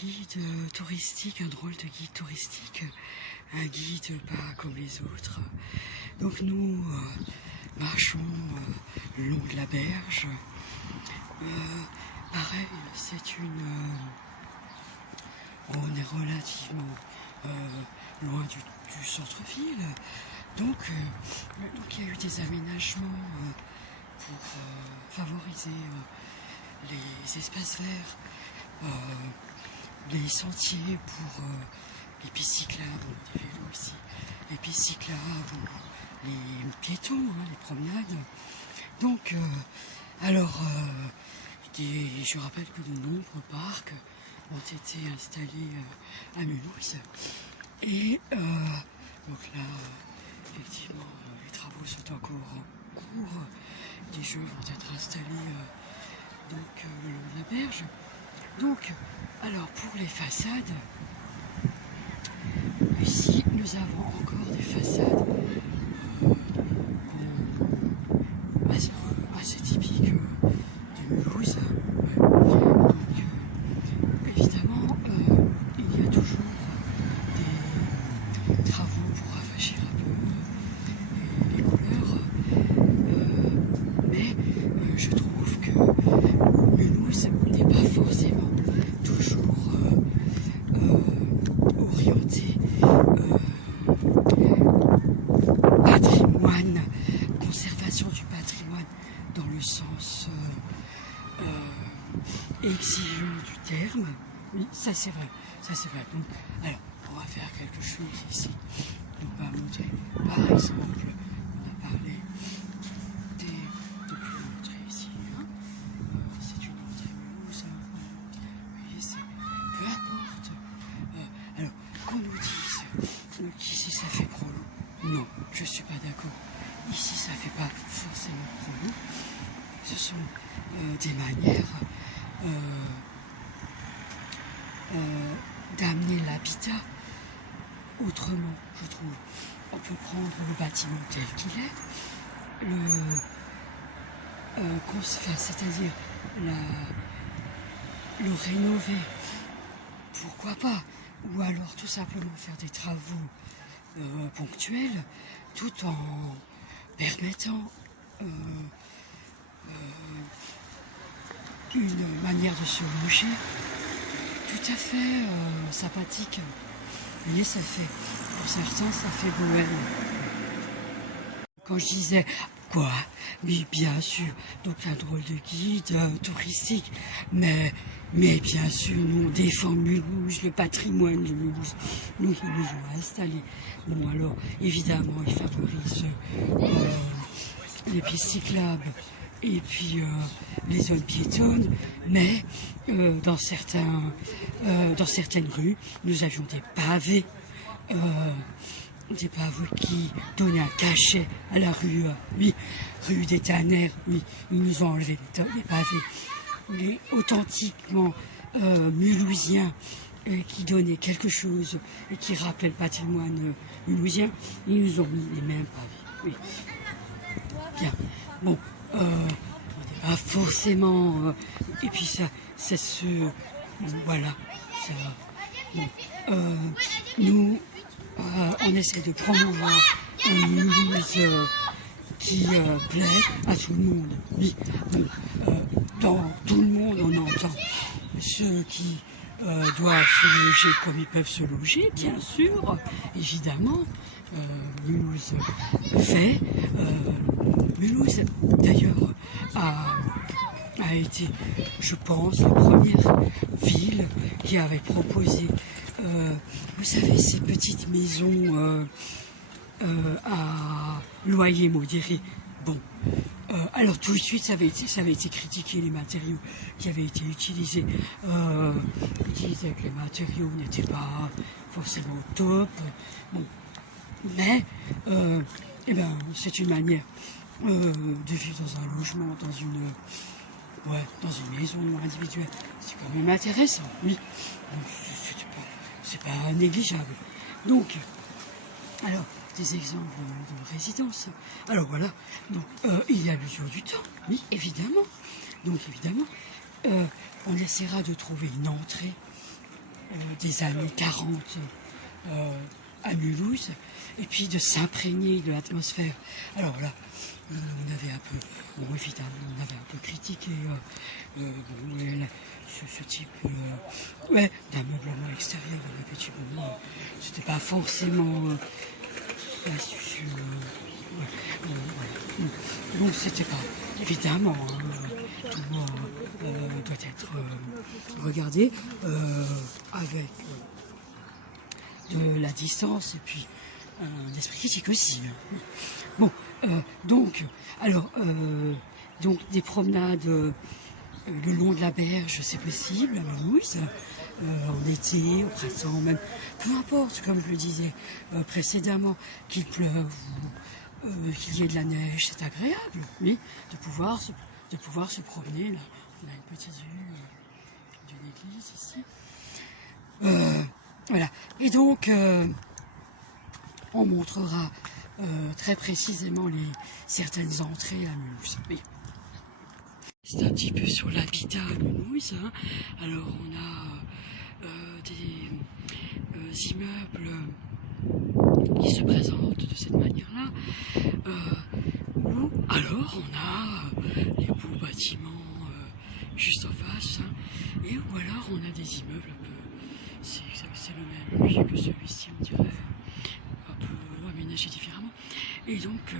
guide touristique, un drôle de guide touristique, un guide pas comme les autres. Donc nous marchons le long de la berge. Pareil, c'est on est relativement loin du centre-ville. Donc il y a eu des aménagements pour favoriser les espaces verts, les sentiers pour les pistes cyclables, des vélos aussi, les pistes cyclables, les piétons, les promenades. Donc, je rappelle que de nombreux parcs ont été installés à Mulhouse. Et donc là, effectivement, les travaux sont encore en cours. Des jeux vont être installés le long de la berge. Donc, alors pour les façades, ici nous avons encore des façades assez typiques de Mulhouse. Donc, évidemment, il y a toujours des travaux pour rafraîchir un peu les couleurs, mais je trouve que Mulhouse n'est pas forcément toujours orienté patrimoine, conservation du patrimoine dans le sens exigeant du terme. Oui, ça c'est vrai, ça c'est vrai. Donc, alors, on va faire quelque chose ici. On va montrer, par exemple, on a parlé donc je vais montrer ici, c'est une entrée Mulhouse, vous voyez, peu importe. Alors, qu'on nous dise qu'ici ça fait prolo, non, je suis pas d'accord. Ici ça fait pas forcément prolo. Ce sont des manières d'amener l'habitat autrement, je trouve. On peut prendre le bâtiment tel qu'il est, c'est-à-dire le rénover, pourquoi pas, ou alors tout simplement faire des travaux ponctuels, tout en permettant une manière de se loger tout à fait sympathique. Vous voyez, ça fait, pour certains, ça fait bohème. Quand je disais, quoi? Oui, bien sûr, donc un drôle de guide touristique, mais bien sûr, nous on défend Mulhouse, le patrimoine de Mulhouse, nous ils nous ont installés. Bon alors, évidemment, ils favorisent les pistes cyclables et puis les zones piétonnes, mais dans certaines rues, nous avions des pavés qui donnaient un cachet à la rue, rue des Tannerres, oui, ils nous ont enlevé les pavés. Les authentiquement mulhousiens qui donnaient quelque chose et qui rappelaient le patrimoine mulhousien, ils nous ont mis les mêmes pavés. Oui. Bien, bon, on n'est pas forcément... et puis ça se... voilà, ça... Bon, nous, on essaie de promouvoir un Mulhouse qui plaît à tout le monde. Oui, dans tout le monde, on entend ceux qui doivent se loger comme ils peuvent se loger, bien sûr, évidemment. Mulhouse fait. Mulhouse, d'ailleurs, a été, je pense, la première ville qui avait proposé, vous savez, ces petites maisons à loyer modéré. Bon, alors tout de suite, ça avait été critiqué, les matériaux qui avaient été utilisés. Ils disaient que les matériaux n'étaient pas forcément au top. Bon, mais, c'est une manière de vivre dans un logement, dans une maison individuelle. C'est quand même intéressant, oui. C'est pas négligeable. Donc, alors, des exemples de résidence. Alors voilà, donc il y a l'usure du temps, oui, évidemment. Donc évidemment, on essaiera de trouver une entrée des années 40 à Mulhouse, et puis de s'imprégner de l'atmosphère. Alors là, on avait un peu, bon évidemment, on avait un peu critiqué ce type d'ameublement extérieur de la petite bonne. C'était pas forcément l'astuce. Donc c'était pas, évidemment, tout doit être regardé avec de la distance et puis un esprit critique aussi. Bon, donc des promenades le long de la berge, c'est possible, à Mulhouse, en été, au printemps, même, peu importe, comme je le disais précédemment, qu'il pleuve ou qu'il y ait de la neige, c'est agréable, oui, de pouvoir se promener. Là, on a une petite vue d'une église ici. Voilà. Et donc, on montrera très précisément certaines entrées à Mulhouse. Oui. C'est un petit peu sur l'habitat à Mulhouse. Hein. Alors, on a des immeubles qui se présentent de cette manière-là. Ou alors, on a les beaux bâtiments juste en face. Hein. Et ou alors, on a des immeubles un peu... C'est le même lieu que celui-ci, on dirait, un peu aménagé différemment. Et donc,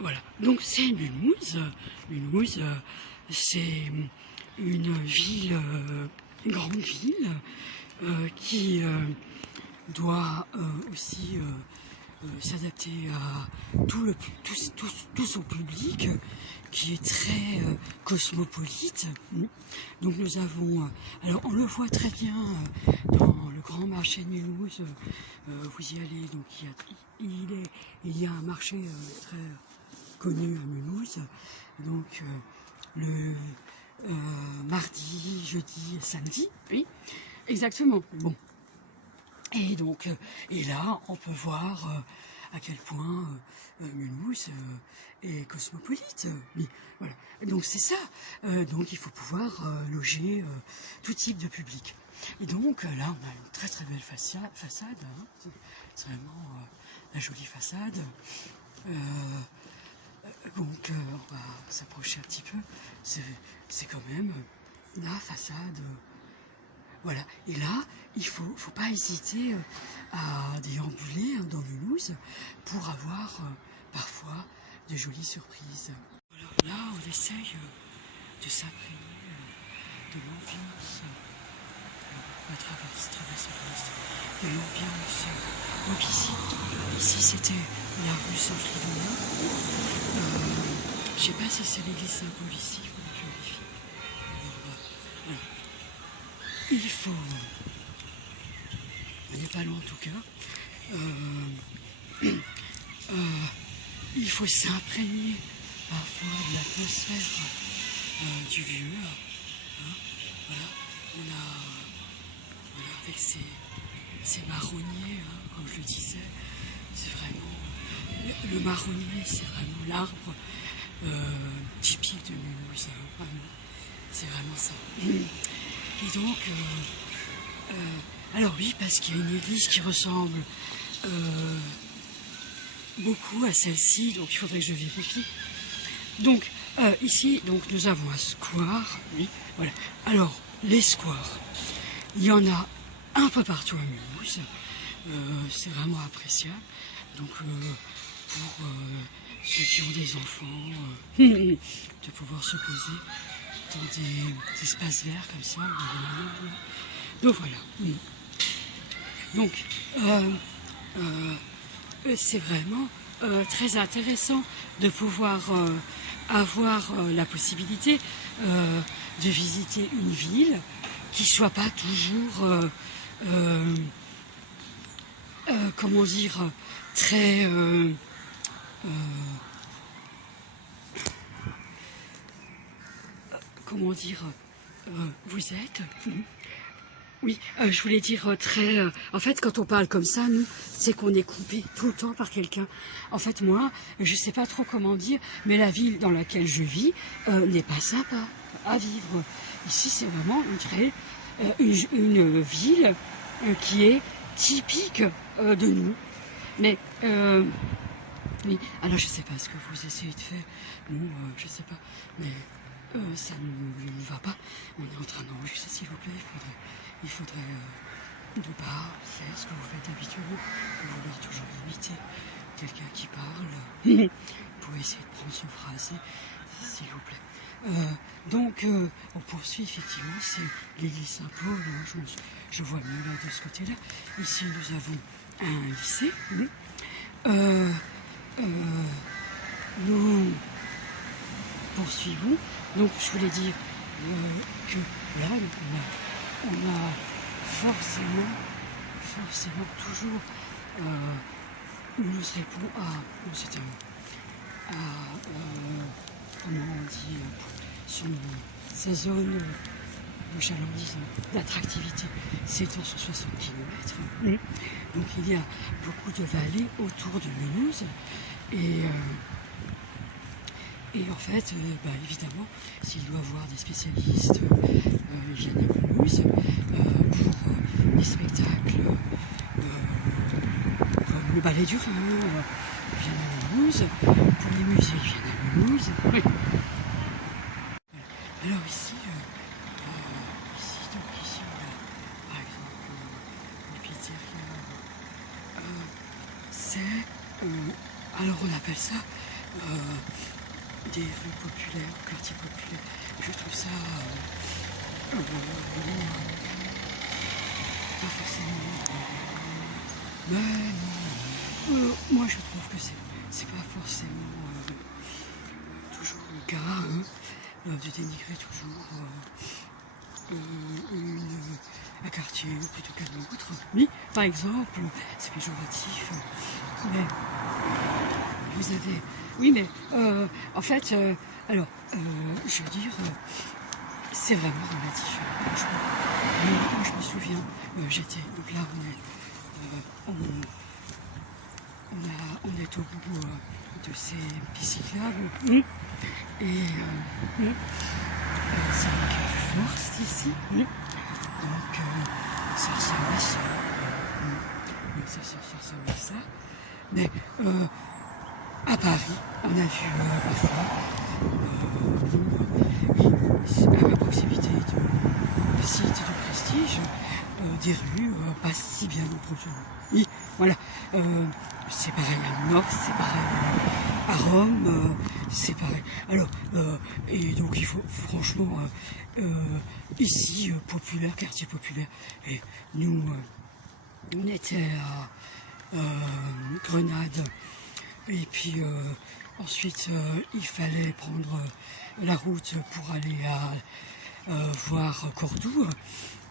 voilà. Donc c'est Mulhouse. Mulhouse, c'est une ville, une grande ville, qui doit aussi s'adapter à tout son public, qui est très cosmopolite. Donc nous avons, alors on le voit très bien dans le grand marché de Mulhouse, vous y allez, donc il y a un marché très connu à Mulhouse, donc le mardi, jeudi, samedi, oui, exactement, bon. Et donc, et là, on peut voir à quel point Mulhouse est cosmopolite. Mais, voilà. Donc c'est ça. Donc il faut pouvoir loger tout type de public. Et donc là, on a une très très belle façade. Hein. C'est vraiment la jolie façade. Donc on va s'approcher un petit peu. C'est quand même la façade. Voilà, et là, il faut pas hésiter à déambuler dans Mulhouse pour avoir parfois de jolies surprises. Alors là, on essaye de s'imprégner de l'ambiance, on va traverser de l'ambiance. Donc ici c'était la rue Saint-Fridolin. Je sais pas si c'est l'église Saint-Paul ici, il faut que je vérifie. Voilà. Il faut, on n'est pas loin en tout cas, il faut s'imprégner parfois de l'atmosphère du lieu. Hein. Voilà. Voilà, avec ces marronniers, hein, comme je le disais, c'est vraiment, le marronnier, c'est vraiment l'arbre typique de Mulhouse, hein, vraiment. C'est vraiment ça. Et donc, alors oui, parce qu'il y a une église qui ressemble beaucoup à celle-ci, donc il faudrait que je vérifie. Donc, ici, donc, nous avons un square, oui, voilà. Alors, les squares, il y en a un peu partout à Mulhouse, c'est vraiment appréciable. Donc, pour ceux qui ont des enfants, de pouvoir se poser dans des espaces verts comme ça. Donc voilà. Donc c'est vraiment très intéressant de pouvoir avoir la possibilité de visiter une ville qui soit pas toujours comment dire, très comment dire, vous êtes oui, je voulais dire très... en fait, quand on parle comme ça, nous, c'est qu'on est coupé tout le temps par quelqu'un. En fait, moi, je sais pas trop comment dire, mais la ville dans laquelle je vis n'est pas sympa à vivre. Ici, c'est vraiment, on dirait, une ville qui est typique de nous. Mais oui, alors je sais pas ce que vous essayez de faire. Non, je sais pas, mais ça ne va pas. On est en train d'enregistrer, s'il vous plaît. Il faudrait ne pas faire ce que vous faites habituellement, vouloir toujours imiter quelqu'un qui parle. Pour essayer de prendre son phrasé, s'il vous plaît. Donc, on poursuit effectivement, c'est l'église Saint-Paul. Je vois mieux là de ce côté-là. Ici, nous avons un lycée. Nous poursuivons. Donc, je voulais dire que là, on a forcément toujours nous répond comment on dit, sa zone de chalandise, d'attractivité, s'étend sur 60 km. Donc il y a beaucoup de vallées autour de Mulhouse et en fait, évidemment, s'il doit avoir des spécialistes, ils viennent à Mulhouse pour des spectacles comme le ballet du Rhin, ils viennent à Mulhouse, pour les musées, ils viennent à Mulhouse. Oui. Alors ici, par exemple, les pizzerias, alors on appelle ça des rues populaires, quartiers populaires. Je trouve ça pas forcément. Mais moi je trouve que c'est pas forcément toujours le cas de dénigrer toujours un quartier plutôt qu'un autre. Oui, par exemple, c'est péjoratif, mais vous avez... Oui, mais en fait, alors, je veux dire, c'est vraiment relatif. Moi, je me souviens, j'étais... Donc là, on est au bout de ces pistes cyclables. Et c'est une force ici. Donc, ça ressemble à ça. Ça ressemble à ça. Mais à Paris, on a vu parfois, à la proximité de sites de prestige, des rues pas si bien entretenues. Oui, voilà. C'est pareil à New York, c'est pareil à Rome, c'est pareil. Alors, et donc il faut franchement, ici, populaire, quartier populaire, et nous, on était à Grenade, et puis ensuite il fallait prendre la route pour aller à voir Cordoue.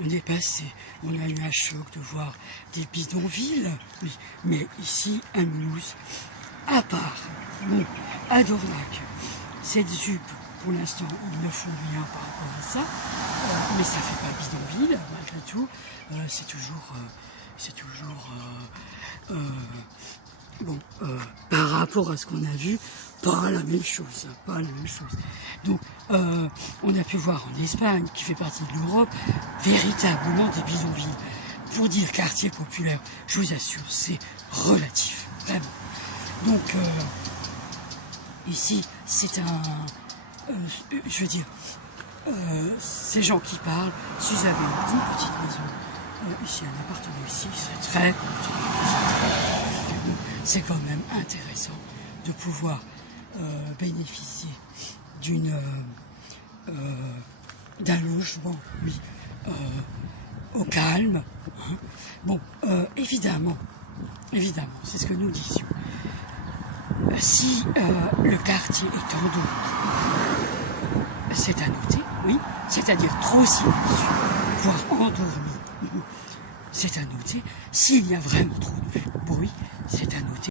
On est passé, on a eu un choc de voir des bidonvilles, oui, mais ici à Mulhouse, à part, bon, à Dornac, cette ZUP, pour l'instant, ils ne font rien par rapport à ça, mais ça fait pas bidonville, malgré tout, c'est toujours bon, par rapport à ce qu'on a vu, pas la même chose, pas la même chose. Donc, on a pu voir en Espagne, qui fait partie de l'Europe, véritablement des bidonvilles. Pour dire quartier populaire, je vous assure, c'est relatif, vraiment. Donc, ici, c'est je veux dire, ces gens qui parlent, si vous avez une petite maison, ici, un appartement ici, c'est très compliqué. C'est quand même intéressant de pouvoir bénéficier d'un logement, oui, au calme. Hein. Bon, évidemment, c'est ce que nous disions. Si le quartier est tendu, c'est à noter, oui, c'est-à-dire trop silencieux, voire endormi, c'est à noter. S'il y a vraiment trop de bruit, c'est à noter.